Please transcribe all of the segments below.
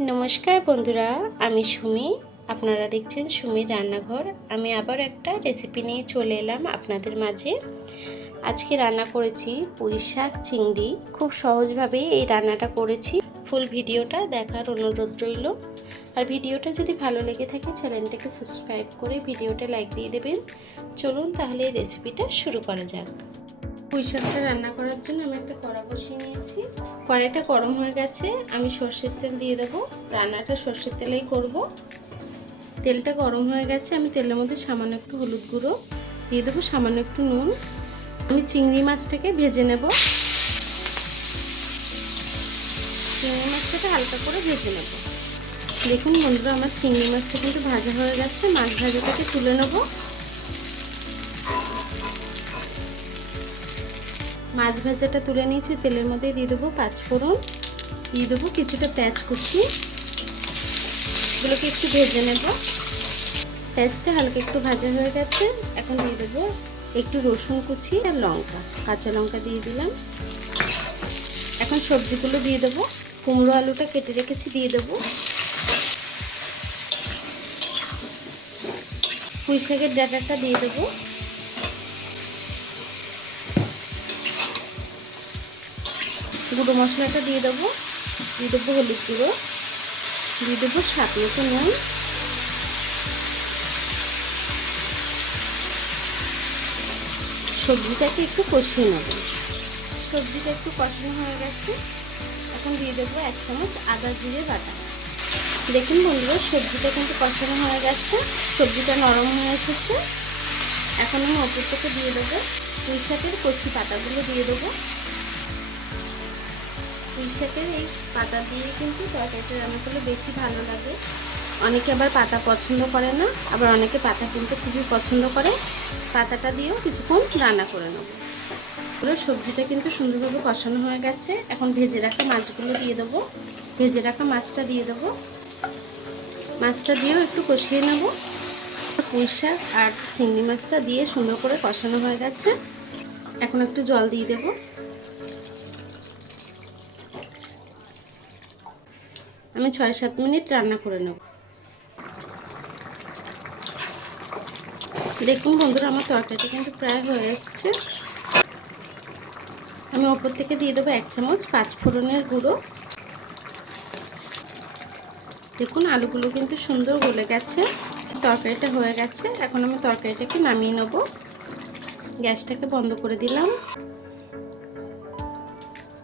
नमस्कार बंधुरा आमी सुमी आपनारा देखছেন सुमिर रान्नाघर। आमी आबार একটা রেসিপি নিয়ে চলে এলাম আপনাদের মাঝে। আজকে রান্না করেছি পুঁই শাক চিংড়ি। খুব সহজভাবে এই রান্নাটা করেছি। ফুল ভিডিওটা দেখার অনুরোধ রইল। আর ভিডিওটা যদি ভালো লেগে থাকে চ্যানেলটাকে সাবস্ক্রাইব করে ভিডিওটা লাইক দিয়ে দেবেন। চলুন তাহলে এই রেসিপিটা শুরু করা যাক। পুঁই শাকটা রান্না করার জন্য আমি একটা কড়া বসিয়ে নিয়েছি। কড়াইটা গরম হয়ে গেছে, আমি সরষের তেল দিয়ে দেবো। রান্নাটা সরষের তেলেই করব। তেলটা গরম হয়ে গেছে, আমি তেলের মধ্যে সামান্য একটু হলুদ গুঁড়ো দিয়ে দেবো, সামান্য একটু নুন। আমি চিংড়ি মাছটাকে ভেজে নেব। চিংড়ি মাছটাকে হালকা করে ভেজে নেব। দেখুন বন্ধুরা, আমার চিংড়ি মাছটা কিন্তু ভাজা হয়ে গেছে। মাছ ভাজাটাকে তুলে নেব। মাছ ভাজাটা তুলে নিয়েছি, তেলের মধ্যে দিয়ে দেবো পাঁচফোড়ন, দিয়ে দেবো কিছুটা পেঁয়াজ কুচি। এগুলোকে একটু ভেজে নেব। পেঁয়াজটা হালকা একটু ভাজা হয়ে গেছে, এখন দিয়ে দেবো একটু রসুন কুচি আর লঙ্কা, কাঁচা লঙ্কা দিয়ে দিলাম। এখন সবজিগুলো দিয়ে দেবো। কুমড়ো আলুটা কেটে রেখেছি, দিয়ে দেবো। পুঁই শাকের ডাঁটাটা দিয়ে দেবো। গুঁড়ো মশলাটা দিয়ে দেবো হলুদ গুঁড়ো, দিয়ে দেবো স্বাদ মতো নুন। সবজিটাকে একটু কষিয়ে নেব। সবজিটা একটু কষানো হয়ে গেছে, এখন দিয়ে দেবো 1 চামচ আদা জিরে বাটা। দেখুন বন্ধুরা, সবজিটা কিন্তু কষানো হয়ে গেছে, সবজিটা নরম হয়ে এসেছে। এখন আমি ওপর থেকে দিয়ে দেবো পুঁই শাকের কচি পাতাগুলো দিয়ে দেবো। পুঁই শাকের এই পাতা দিয়ে কিন্তু তরকারিটা রান্না করলে বেশি ভালো লাগে। অনেকে আবার পাতা পছন্দ করে না, আবার অনেকে পাতা কিন্তু খুবই পছন্দ করে। পাতাটা দিয়েও কিছুক্ষণ রান্না করে নেব। পুরো সবজিটা কিন্তু সুন্দরভাবে কষানো হয়ে গেছে। এখন ভেজে রাখা মাছগুলো দিয়ে দেবো। ভেজে রাখা মাছটা দিয়ে দেবো। মাছটা দিয়েও একটু কষিয়ে নেব। পুঁই শাক আর চিংড়ি মাছটা দিয়ে সুন্দর করে কষানো হয়ে গেছে। এখন একটু জল দিয়ে দেবো। আমি 6-7 মিনিট রান্না করে নেব। দেখুন বন্ধুরা, আমার তরকারিটা কিন্তু প্রায় হয়ে এসছে। আমি ওপর থেকে দিয়ে দেবো 1 চামচ পাঁচফোড়নের গুঁড়ো। দেখুন আলুগুলো কিন্তু সুন্দর গলে গেছে, তরকারিটা হয়ে গেছে। এখন আমি তরকারিটাকে নামিয়ে নেব। গ্যাসটাকে বন্ধ করে দিলাম।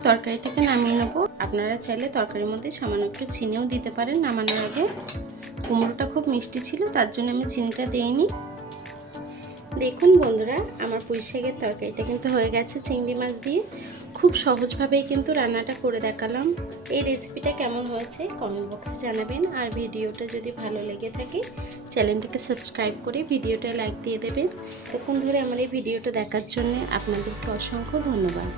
তরকারিটাকে নামিয়ে নেব। আপনারা চাইলে তরকারির মধ্যে সামান্য একটু চিনিও দিতে পারেন নামানোর আগে। কুমড়োটা খুব মিষ্টি ছিল, তার জন্য আমি চিনিটা দিইনি। দেখুন বন্ধুরা, আমার পুঁই শাকের তরকারিটা কিন্তু হয়ে গেছে চিংড়ি মাছ দিয়ে। খুব সহজভাবেই কিন্তু রান্নাটা করে দেখালাম। এই রেসিপিটা কেমন হয়েছে কমেন্ট বক্সে জানাবেন। আর ভিডিওটা যদি ভালো লেগে থাকে চ্যানেলটাকে সাবস্ক্রাইব করে ভিডিওটা লাইক দিয়ে দেবেন। তখন ধরে আমার এই ভিডিওটা দেখার জন্য আপনাদেরকে অসংখ্য ধন্যবাদ।